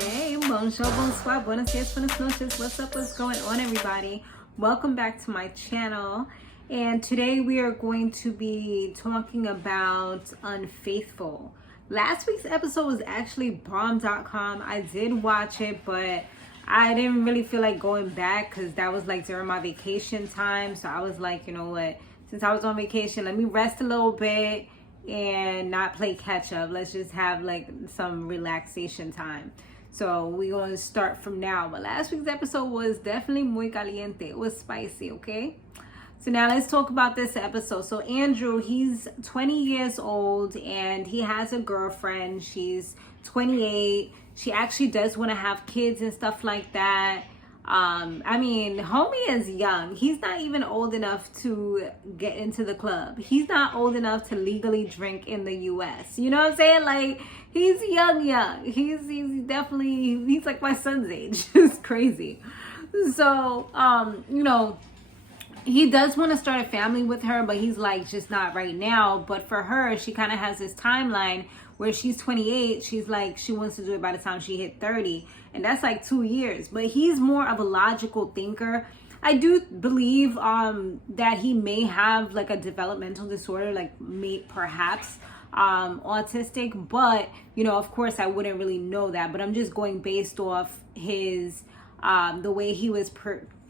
Hey, bonjour, bonsoir, buenos dias, buenas noches. What's up? What's going on, everybody? Welcome back to my channel. And today we are going to be talking about Unfaithful. Last week's episode was actually bomb.com. I did watch it, but I didn't really feel like going back because that was like during my vacation time. So I was like, you know what? Since I was on vacation, let me rest a little bit and not play catch up. Let's just have like some relaxation time. So we're going to start from now. But last week's episode was definitely muy caliente. It was spicy, okay? So now let's talk about this episode. So Andrew, he's 20 years old and he has a girlfriend. She's 28. She actually does want to have kids and stuff like that. I mean, homie is young. He's not even old enough to get into the club. He's not old enough to legally drink in the US. You know what I'm saying? Like, he's young. He's definitely, he's like my son's age. It's crazy. So, he does want to start a family with her, but he's like, just not right now. But for her, she kind of has this timeline where she's 28. She's like, she wants to do it by the time she hit 30. And that's like 2 years. But he's more of a logical thinker. I do believe that he may have like a developmental disorder, like perhaps autistic. But, of course, I wouldn't really know that. But I'm just going based off his, the way he was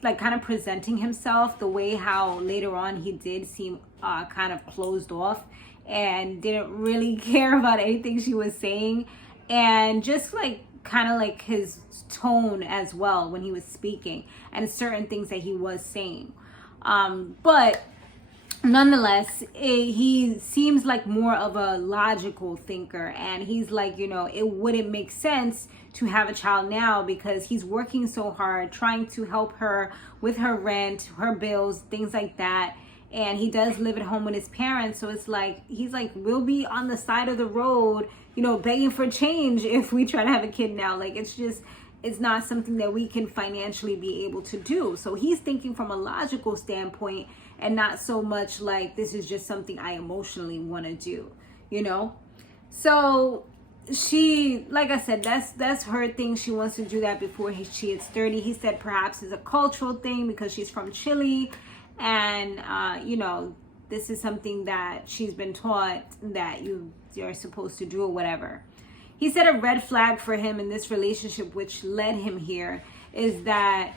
kind of presenting himself, the way how later on he did seem kind of closed off and didn't really care about anything she was saying, and just like kind of like his tone as well when he was speaking and certain things that he was saying. But nonetheless, he seems like more of a logical thinker, and he's like, it wouldn't make sense to have a child now because he's working so hard trying to help her with her rent, her bills, things like that. And he does live at home with his parents. So it's like, he's like, we'll be on the side of the road, begging for change if we try to have a kid now. Like, it's not something that we can financially be able to do. So he's thinking from a logical standpoint and not so much like this is just something I emotionally want to do, So she, like I said, that's her thing. She wants to do that before she hits 30. He said perhaps it's a cultural thing because she's from Chile. And, this is something that she's been taught that you're supposed to do or whatever. He said a red flag for him in this relationship, which led him here, is that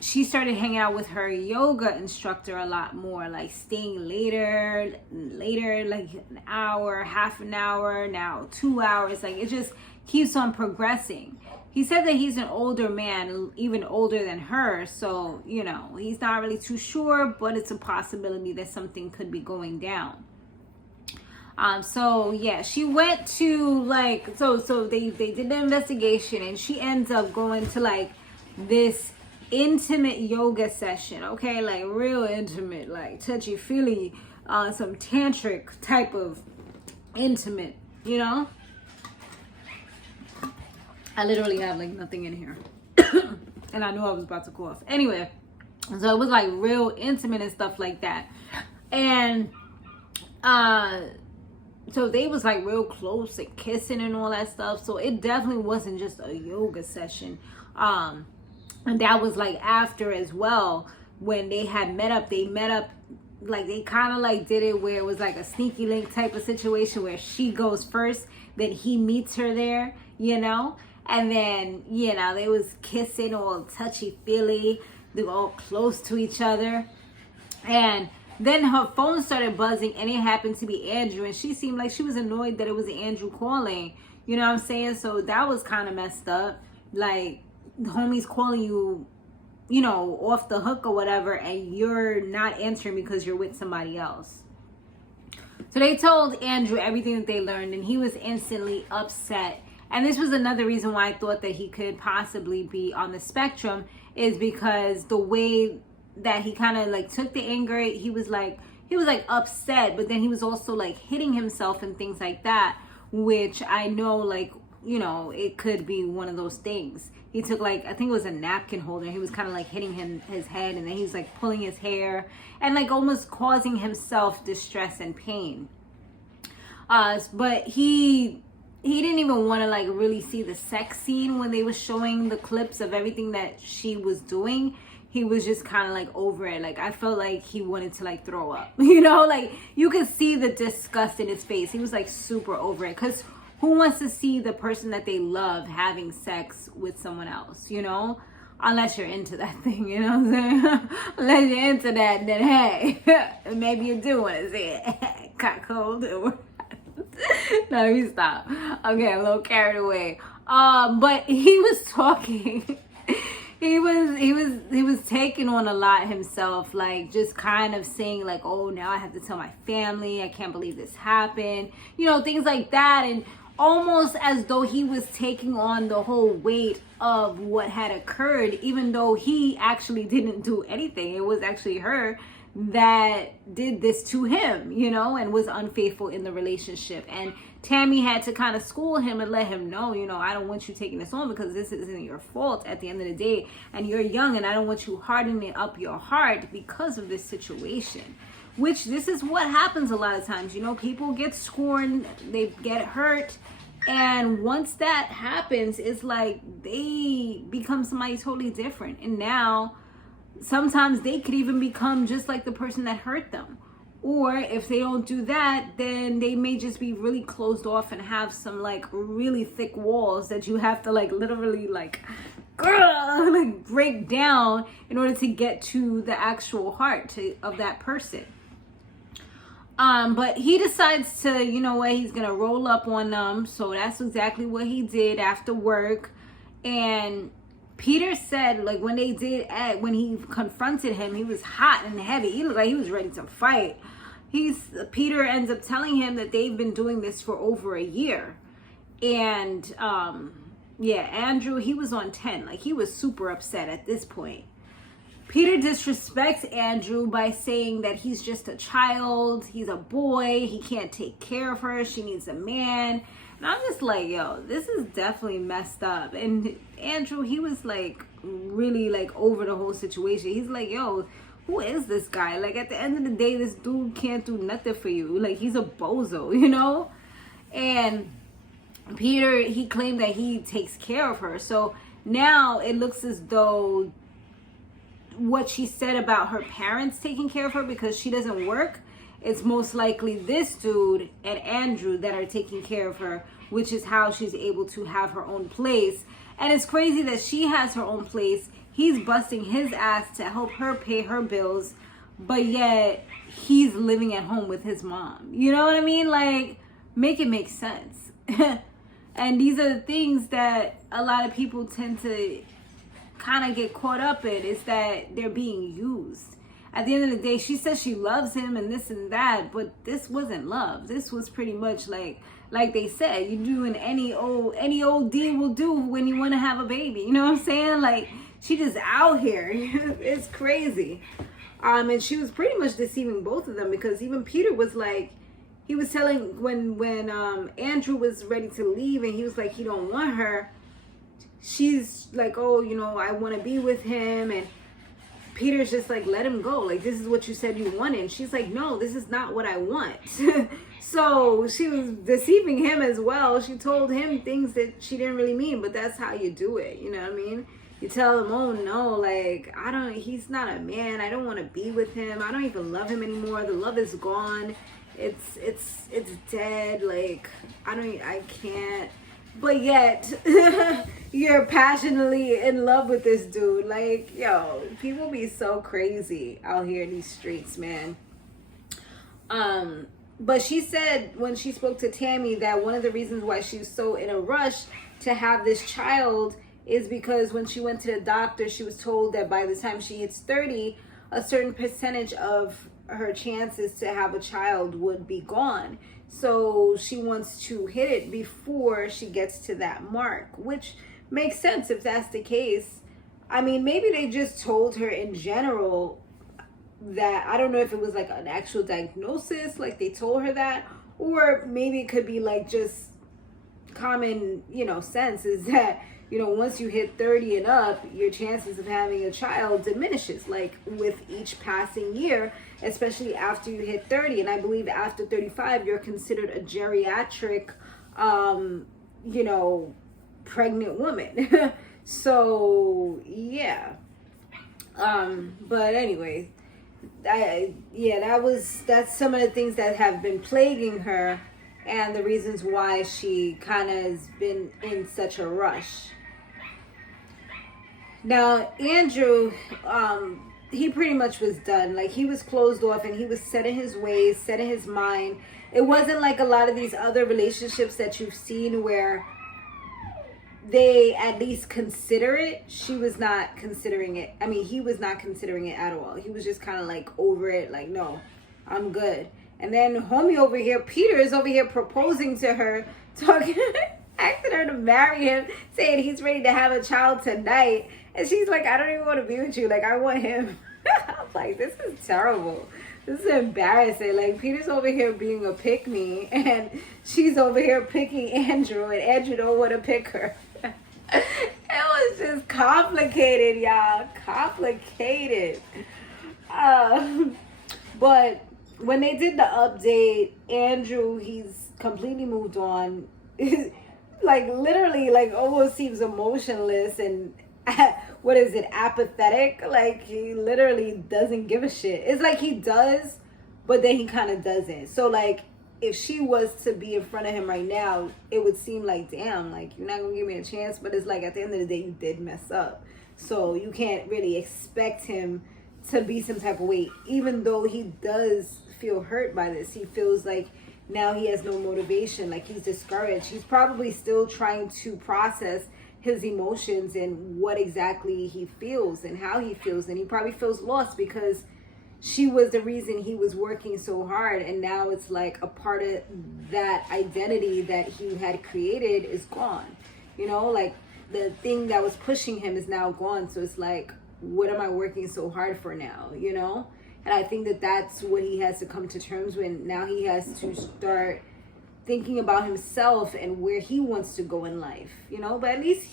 she started hanging out with her yoga instructor a lot more, like staying later, like an hour, half an hour, now 2 hours. Like, it just keeps on progressing. He said that he's an older man, even older than her. So, he's not really too sure, but it's a possibility that something could be going down. So yeah, she went to so they did the investigation, and she ends up going to like this intimate yoga session. Okay. Like real intimate, like touchy feely, some tantric type of intimate, I literally have like nothing in here. And I knew I was about to cough. Anyway, so it was like real intimate and stuff like that. And so they was like real close and kissing and all that stuff. So it definitely wasn't just a yoga session. And that was like after as well, when they had met up, like they kind of like did it where it was like a sneaky link type of situation where she goes first, then he meets her there, and then, they was kissing all touchy-feely. They were all close to each other. And then her phone started buzzing, and it happened to be Andrew. And she seemed like she was annoyed that it was Andrew calling. You know what I'm saying? So that was kind of messed up. Like, the homie's calling you, off the hook or whatever, and you're not answering because you're with somebody else. So they told Andrew everything that they learned, and he was instantly upset. And this was another reason why I thought that he could possibly be on the spectrum, is because the way that he kind of like took the anger, he was like upset, but then he was also like hitting himself and things like that, which I know like, it could be one of those things. He took like, I think it was a napkin holder. He was kind of like hitting his head, and then he was like pulling his hair and like almost causing himself distress and pain. But he he didn't even want to like really see the sex scene when they were showing the clips of everything that she was doing. He was just kind of like over it. Like I felt like he wanted to like throw up, you know, like you could see the disgust in his face. He was like super over it, because who wants to see the person that they love having sex with someone else, you know? Unless you're into that thing, you know what I'm saying? Unless you're into that, then hey, maybe you do want to see it. Got cold. No, let me stop. Okay, a little carried away. But he was talking. He was taking on a lot himself, like just kind of saying like, oh, now I have to tell my family. I can't believe this happened. You know, things like that. And almost as though he was taking on the whole weight of what had occurred, even though he actually didn't do anything. It was actually her that did this to him, you know, and was unfaithful in the relationship. And Tammy had to kind of school him and let him know, you know, I don't want you taking this on, because this isn't your fault at the end of the day. And you're young, and I don't want you hardening up your heart because of this situation. Which this is what happens a lot of times. You know, people get scorned, they get hurt. And once that happens, it's like they become somebody totally different. And now sometimes they could even become just like the person that hurt them. Or if they don't do that, then they may just be really closed off and have some like really thick walls that you have to like literally like break down in order to get to the actual heart of that person. But he decides to, you know what, he's gonna roll up on them. So that's exactly what he did after work. And Peter said, like, when he confronted him, he was hot and heavy. He looked like he was ready to fight. Peter ends up telling him that they've been doing this for over a year. And Andrew, he was on 10. Like, he was super upset at this point. Peter disrespects Andrew by saying that he's just a child, he's a boy, he can't take care of her, she needs a man. And I'm just like, yo, this is definitely messed up. And Andrew, he was like really like over the whole situation. He's like, yo, who is this guy? Like, at the end of the day, this dude can't do nothing for you. Like, he's a bozo, you know? And Peter, he claimed that he takes care of her. So now it looks as though what she said about her parents taking care of her because she doesn't work, it's most likely this dude and Andrew that are taking care of her, which is how she's able to have her own place. And it's crazy that she has her own place. He's busting his ass to help her pay her bills, but yet he's living at home with his mom. You know what I mean? Like, make it make sense. And these are the things that a lot of people tend to kind of get caught up in, is that they're being used. At the end of the day, she says she loves him and this and that, but this wasn't love. This was pretty much like they said, you doing any old deal will do when you want to have a baby. You know what I'm saying? Like, she just out here. It's crazy. And she was pretty much deceiving both of them, because even Peter was like, he was telling when Andrew was ready to leave and he was like, he don't want her. She's like, oh, you know, I want to be with him. And Peter's just like, let him go. Like, this is what you said you wanted. And she's like, no, this is not what I want. So she was deceiving him as well. She told him things that she didn't really mean, but that's how you do it. You know what I mean? You tell him, oh no, like, he's not a man. I don't want to be with him. I don't even love him anymore. The love is gone. It's dead. Like, I can't. But yet, you're passionately in love with this dude. Like, yo, people be so crazy out here in these streets, man. But she said when she spoke to Tammy that one of the reasons why she was so in a rush to have this child is because when she went to the doctor, she was told that by the time she hits 30, a certain percentage of her chances to have a child would be gone. So she wants to hit it before she gets to that mark, which makes sense if that's the case. I mean, maybe they just told her in general that, I don't know if it was like an actual diagnosis, like they told her that, or maybe it could be like just common, sense is that, once you hit 30 and up, your chances of having a child diminishes, like with each passing year, especially after you hit 30. And I believe after 35, you're considered a geriatric pregnant woman. So yeah. But anyway, that's some of the things that have been plaguing her, and the reasons why she kind of has been in such a rush. Now, Andrew, he pretty much was done. Like, he was closed off, and he was set in his ways, set in his mind. It wasn't like a lot of these other relationships that you've seen where they at least consider it. She was not considering it. I mean, he was not considering it at all. He was just kind of like over it, like, no, I'm good. And then homie over here, Peter, is over here proposing to her, talking, asking her to marry him, saying he's ready to have a child tonight. And she's like, I don't even want to be with you. Like, I want him. I'm like, this is terrible. This is embarrassing. Like, Peter's over here being a pick-me, and she's over here picking Andrew, and Andrew don't want to pick her. It was just complicated, y'all. Complicated. But when they did the update, Andrew, he's completely moved on. Like, literally, like, almost seems emotionless and what is it, apathetic? Like, he literally doesn't give a shit. It's like he does, but then he kind of doesn't. So, like, if she was to be in front of him right now, it would seem like, damn, like, you're not gonna give me a chance. But it's like, at the end of the day, you did mess up, so you can't really expect him to be some type of way. Even though he does feel hurt by this, he feels like now he has no motivation, like he's discouraged. He's probably still trying to process his emotions and what exactly he feels and how he feels, and he probably feels lost because she was the reason he was working so hard, and now it's like a part of that identity that he had created is gone. Like, the thing that was pushing him is now gone. So it's like, what am I working so hard for now? And I think that that's what he has to come to terms with. Now he has to start thinking about himself and where he wants to go in life, but at least,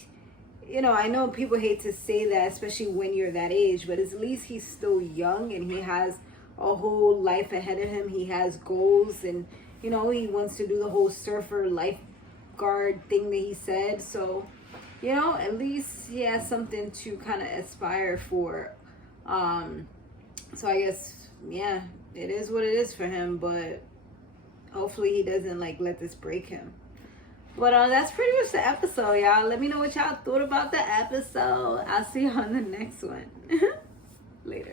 I know people hate to say that, especially when you're that age, but at least he's still young and he has a whole life ahead of him. He has goals, and, he wants to do the whole surfer lifeguard thing that he said. So, at least he has something to kind of aspire for. So I guess, yeah, it is what it is for him, but hopefully he doesn't let this break him. But that's pretty much the episode, y'all. Let me know what y'all thought about the episode. I'll see you on the next one. Later.